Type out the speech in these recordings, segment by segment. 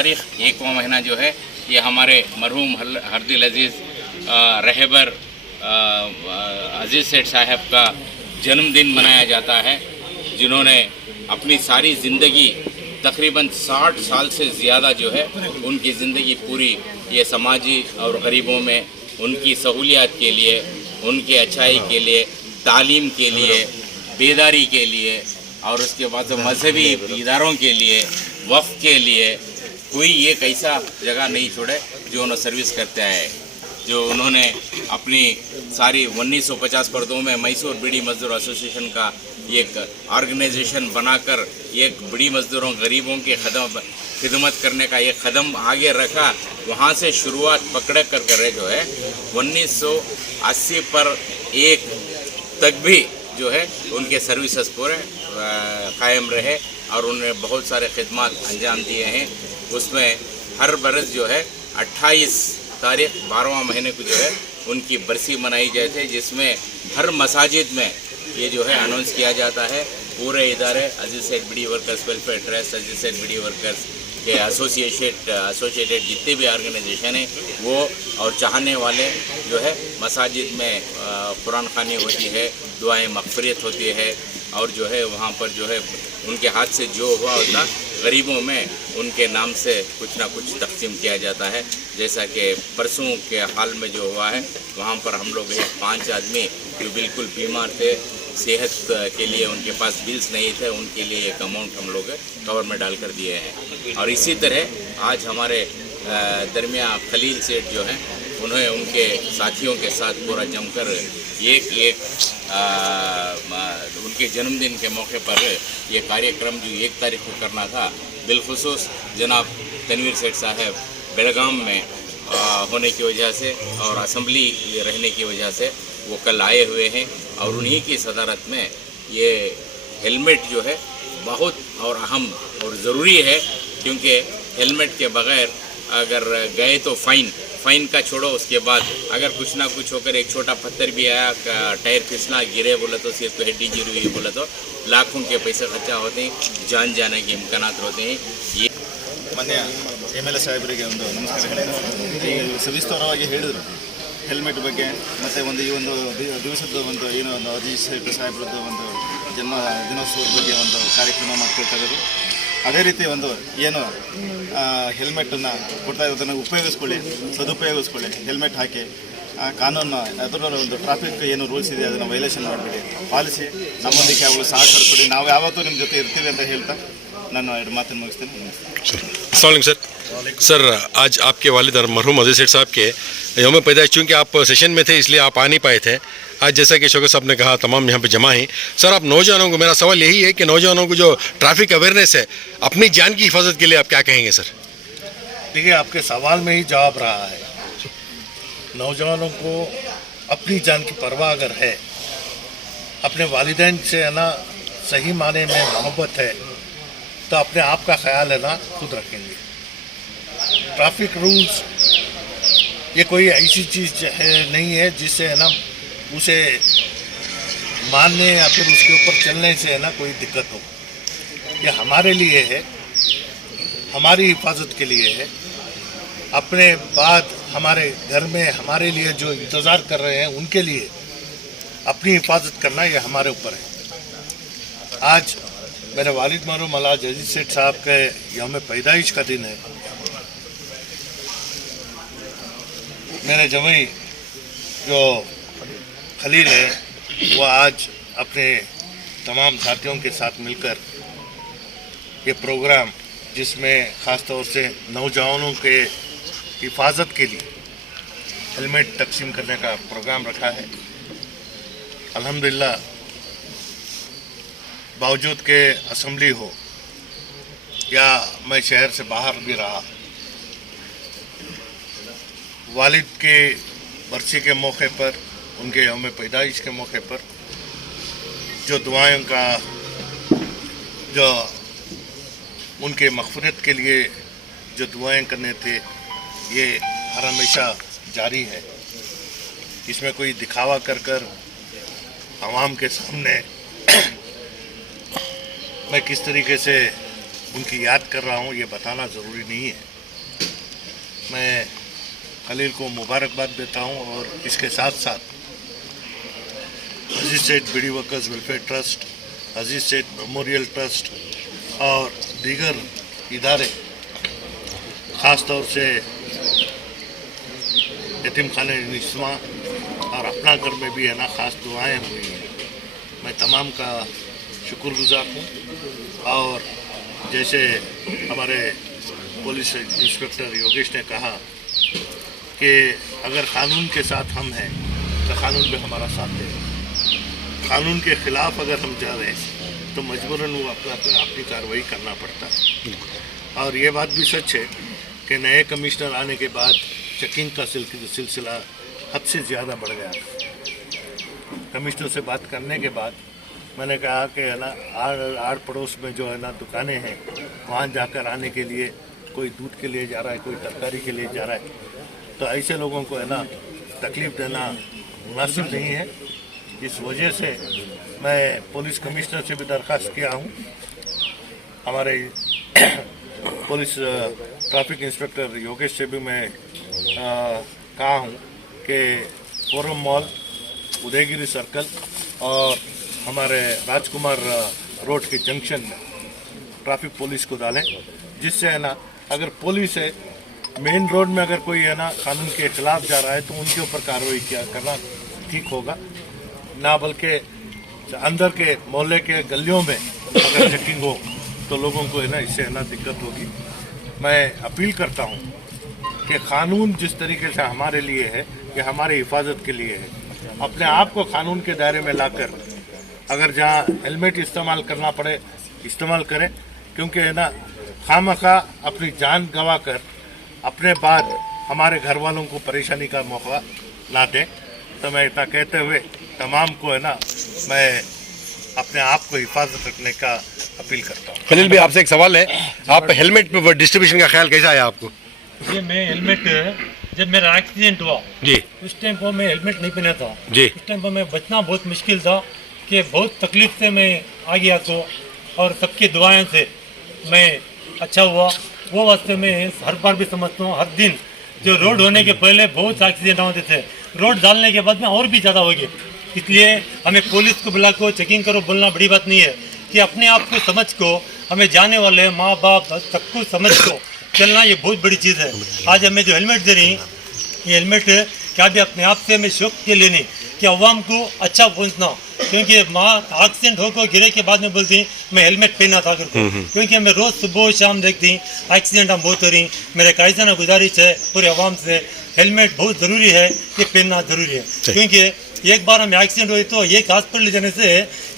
तारीख 1वां महीना जो है ये हमारे मरहूम हरदिल अजीज़ रहबर अजीज़ सेठ साहब का जन्मदिन मनाया जाता है, जिन्होंने अपनी सारी ज़िंदगी तकरीबन 60 साल से ज़्यादा जो है उनकी ज़िंदगी पूरी ये समाजी और गरीबों में उनकी सहूलियात के लिए, उनके अच्छाई के लिए, तालीम के लिए, बेदारी के लिए और उसके बाद मजहबी इदारों के लिए, वक्फ के लिए कोई एक ऐसा जगह नहीं छोड़े जो उन्होंने सर्विस करते आए। जो उन्होंने अपनी सारी 1950 पर्दों में मैसूर बीड़ी मजदूर एसोसिएशन का एक ऑर्गेनाइजेशन बनाकर एक बीड़ी मजदूरों गरीबों के खिदमत करने का एक कदम आगे रखा। वहाँ से शुरुआत पकड़ कर जो है 1980 पर एक तक भी जो है उनके सर्विसेज पूरे कायम रहे और उन्होंने बहुत सारे खिदमत अंजाम दिए हैं। उसमें हर बरस जो है 28 तारीख 12वां महीने को जो है उनकी बरसी मनाई जाती है, जिसमें हर मसाजिद में ये जो है अनाउंस किया जाता है। पूरे इदारे अजीज़ सेठ बीड़ी वर्कर्स वेलफेयर ट्रस्ट, अजीज़ सेठ बीड़ी वर्कर्स के एसोसिएटेड जितने भी ऑर्गेनाइजेशन हैं वो और चाहने वाले जो है मसाजिद में कुरान खानी होती है, दुआएं मग़फ़िरत होती है और जो है वहाँ पर जो है उनके हाथ से जो हुआ होता गरीबों में उनके नाम से कुछ ना कुछ तक़सीम किया जाता है। जैसा कि परसों के हाल में जो हुआ है वहाँ पर हम लोग 5 आदमी जो बिल्कुल बीमार थे, सेहत के लिए उनके पास बिल्स नहीं थे, उनके लिए एक अमाउंट हम लोग कवर में डाल कर दिए हैं। और इसी तरह आज हमारे दरमिया खलील सेठ जो हैं उन्हें उनके साथियों के साथ पूरा जमकर एक उनके जन्मदिन के मौके पर ये कार्यक्रम जो 1 तारीख को करना था, बिलखुसूस जनाब तनवीर सेठ साहब बेलगाम में होने की वजह से और असम्बली रहने की वजह से वो कल आए हुए हैं और उन्हीं की सदारत में ये हेलमेट जो है बहुत और अहम और ज़रूरी है, क्योंकि हेलमेट के बग़ैर अगर गए तो फ़ाइन का छोड़ो, उसके बाद अगर कुछ ना कुछ होकर एक छोटा पत्थर भी आया, टायर फिसला गिरे बोले तो सिर्फ तो हेड इंजरी हुई बोले तो लाखों के पैसे खर्चा होते हैं, जान जाने के इम्कानात होते हैं। ये मान्य MLA ಸಾಹೇಬರಿಗೆ ಒಂದು ನಮಸ್ಕಾರ ಹೇಳಿ ಸವಿಸ್ತರವಾಗಿ ಹೇಳಿದರು ಹೆಲ್ಮೆಟ್ ಬಗ್ಗೆ ಮತ್ತು ಒಂದು ಈ ಒಂದು ದಿವಸದ ಒಂದು ಏನೋ ಒಂದು ಅಜೀಜ್ ಸೇಠ್ ಸಾಹೇಬ್ರದ್ದು ಒಂದು ಜನ್ಮ ದಿನೋತ್ಸವದ ಬಗ್ಗೆ ಒಂದು ಕಾರ್ಯಕ್ರಮ ಮಾಡ್ಕೊಳ್ತಾ ಇರೋದು. ಅದೇ ರೀತಿ ಒಂದು ಏನು ಹೆಲ್ಮೆಟನ್ನು ಕೊಡ್ತಾ ಇರೋದನ್ನು ಉಪಯೋಗಿಸ್ಕೊಳ್ಳಿ, ಸದುಪಯೋಗಿಸ್ಕೊಳ್ಳಿ, ಹೆಲ್ಮೆಟ್ ಹಾಕಿ ಕಾನೂನು ಅದರ ಒಂದು ಟ್ರಾಫಿಕ್ ಏನು ರೂಲ್ಸ್ ಇದೆ ಅದನ್ನು ವೈಲೇಷನ್ ಮಾಡಿಬಿಡಿ, ಪಾಲಿಸಿ ನಮ್ಮೊಂದಿಗೆ ಯಾವಾಗಲೂ ಸಹಕಾರ ಕೊಡಿ, ನಾವು ಯಾವತ್ತೂ ನಿಮ್ಮ ಜೊತೆ ಇರ್ತೀವಿ ಅಂತ ಹೇಳ್ತಾ ನಾನು 2 ಮಾತನ್ನು ಮುಗಿಸ್ತೀನಿ. सर सर आज आपके वालिद और मरहूम अजीज़ सेठ साहब के यौम पैदाइश, चूँकि आप सेशन में थे इसलिए आप आ नहीं पाए थे, आज जैसा कि शौकत साहब ने कहा तमाम यहाँ पे जमा हैं। सर आप नौजवानों को, मेरा सवाल यही है कि नौजवानों को जो ट्रैफिक अवेयरनेस है अपनी जान की हिफाजत के लिए आप क्या कहेंगे सर? देखिए, आपके सवाल में ही जवाब रहा है। नौजवानों को अपनी जान की परवाह अगर है, अपने वालिदैन से है ना सही माने में मोहब्बत है, तो अपने आप का ख्याल है ना खुद रखेंगे। ट्रैफिक रूल्स ये कोई ऐसी चीज़ है नहीं है जिससे है ना उसे मानने या फिर उसके ऊपर चलने से है ना कोई दिक्कत हो। ये हमारे लिए है, हमारी हिफाजत के लिए है। अपने बाद हमारे घर में हमारे लिए जो इंतज़ार कर रहे हैं उनके लिए अपनी हिफाजत करना ये हमारे ऊपर है। आज मेरे वालिद मरहूम अल्लाह अजीज़ सेठ साहब के यौम पैदाइश का दिन है। मेरे जवाई जो खलील है वो आज अपने तमाम साथियों के साथ मिलकर ये प्रोग्राम, जिसमें ख़ास तौर से नौजवानों के हिफाजत के लिए हेलमेट तकसीम करने का प्रोग्राम रखा है। अल्हम्दुलिल्लाह, बावजूद के असम्बली हो या मैं शहर से बाहर भी रहा, वालिद के बरसी के मौके पर, उनके यौम पैदाइश के मौके पर जो दुआओं का, जो उनके मग़फ़िरत के लिए जो दुआएं करने थे, ये हर हमेशा जारी है। इसमें कोई दिखावा कर आवाम के सामने मैं किस तरीके से उनकी याद कर रहा हूँ, ये बताना ज़रूरी नहीं है। मैं खलील को मुबारकबाद देता हूँ और इसके साथ साथ अजीज सेठ बीडी वर्कर्स वेलफेयर ट्रस्ट, अजीज सेठ मेमोरियल ट्रस्ट और दीगर इदारे, ख़ास तौर से यतीम खाने निस्वा और अपना घर में भी है ना ख़ास दुआएं हुई हैं। मैं तमाम का शुक्रगुजार हूँ। और जैसे हमारे पुलिस इंस्पेक्टर योगेश ने कहा कि अगर कानून के साथ हम हैं तो कानून भी हमारा साथ देगा। कानून के ख़िलाफ़ अगर हम जा रहे हैं तो मजबूरन वो अपनी कार्रवाई करना पड़ता है। और ये बात भी सच है कि नए कमिश्नर आने के बाद चेकिंग का सिलसिला हद से ज़्यादा बढ़ गया। कमिश्नर से बात करने के बाद मैंने कहा कि है ना आड़ पड़ोस में जो है ना दुकानें हैं, वहाँ जाकर आने के लिए कोई दूध के लिए जा रहा है, कोई तरकारी के लिए जा रहा है, तो ऐसे लोगों को है ना तकलीफ़ देना मुनासिब नहीं है। इस वजह से मैं पुलिस कमिश्नर से भी दरख्वास्त किया हूँ, हमारे पुलिस ट्रैफिक इंस्पेक्टर योगेश से भी मैं कहा हूँ कि फोरम मॉल, उदयगिरी सर्कल और हमारे राजकुमार रोड के जंक्शन में ट्रैफिक पुलिस को डालें, जिससे है ना अगर पुलिस है मेन रोड में अगर कोई है ना कानून के खिलाफ जा रहा है तो उनके ऊपर कार्रवाई करना ठीक होगा, ना बल्कि अंदर के मोहल्ले के गलियों में अगर चेकिंग हो तो लोगों को है ना इससे है ना दिक्कत होगी। मैं अपील करता हूँ कि कानून जिस तरीके से हमारे लिए है, ये हमारी हिफाजत के लिए है। अपने आप को कानून के दायरे में लाकर अगर जहाँ हेलमेट इस्तेमाल करना पड़े इस्तेमाल करें, क्योंकि है ना खामखा अपनी जान गंवा कर अपने बाद हमारे घर वालों को परेशानी का मौका ना दें। तो मैं इतना कहते हुए तमाम को है ना मैं अपने आप को हिफाजत रखने का अपील करता हूँ। खलील भी आपसे एक सवाल है, आप हेलमेट डिस्ट्रीब्यूशन का ख्याल कैसा आया आपको? ये मैं हेलमेट जब मेरा एक्सीडेंट हुआ जी, उस टाइम पर मैं हेलमेट नहीं पहना था जी। उस टाइम पर मैं बचना बहुत मुश्किल था कि बहुत तकलीफ से मैं आ गया तो, और सबकी दुआएं से मैं अच्छा हुआ। वो वास्ते मैं हर बार भी समझता हूँ, हर दिन जो रोड होने के पहले बहुत एक्सीडेंट होते थे, रोड डालने के बाद में और भी ज़्यादा हो गए। इसलिए हमें पुलिस को बुला को चेकिंग करो बोलना बड़ी बात नहीं है, कि अपने आप को समझ को हमें जाने वाले माँ बाप सबको समझ को चलना ये बहुत बड़ी चीज़ है। आज हमें जो हेलमेट दे रही, ये हेलमेट क्या भी अपने आप से हमें शौक के लिए नहीं कि अवाम को अच्छा पहुंचना, क्योंकि माँ एक्सीडेंट होकर गिरे के बाद में बोलती मैं हेलमेट पहना था करके, क्योंकि हमें रोज़ सुबह शाम देखती एक्सीडेंट हम बहुत हो रही। मेरे कायसाना गुजारिश है पूरे अवाम से, हेलमेट बहुत ज़रूरी है, ये पहनना ज़रूरी है। क्योंकि एक बार हमें एक्सीडेंट हुई तो एक हॉस्पिटल जाने से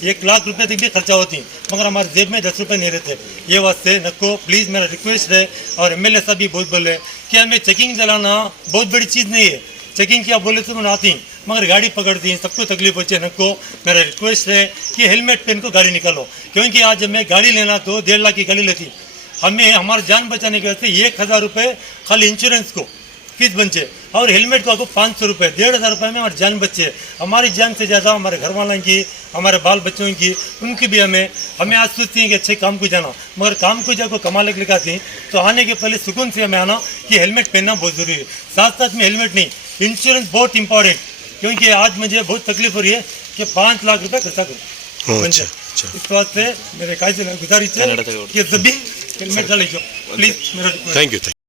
1 लाख रुपए तक भी खर्चा होती, मगर हमारे जेब में 10 रुपये नहीं रहते। ये वास्ते नको प्लीज़ मेरा रिक्वेस्ट है, और MLA साहब भी बहुत बोले कि हमें चेकिंग चलाना बहुत बड़ी चीज़ नहीं है। चेकिंग क्या बोले तो मैं आती मगर गाड़ी पकड़ती, सबको तकलीफ होती है। नको मेरा रिक्वेस्ट है कि हेलमेट पहन को गाड़ी निकालो, क्योंकि आज हमें गाड़ी लेना तो 1.5 लाख की गाड़ी लेती, हमें हमारी जान बचाने के वास्ते 1000 रुपये खाली इंश्योरेंस को फीस बचे, और हेलमेट को आपको 500 रुपये, 1500 रुपये में हमारी जान बचे। हमारी जान से ज़्यादा हमारे घर वालों की, हमारे बाल बच्चों की, उनकी भी हमें आज सोचती हैं कि अच्छे काम को जाना, मगर काम को जब कमाने के लिए आती तो आने के पहले सुकून से हमें आना कि हेलमेट पहनना बहुत ज़रूरी है। साथ साथ में हेलमेट नहीं, इंश्योरेंस बहुत इंपॉर्टेंट, क्योंकि आज मुझे बहुत तकलीफ हो रही है कि 5 लाख रुपये खर्चा करो। इस वास्ते मेरे कायदे गुजारिश है कि सभी हेलमेट डालिए प्लीज़। मेरा थैंक यू।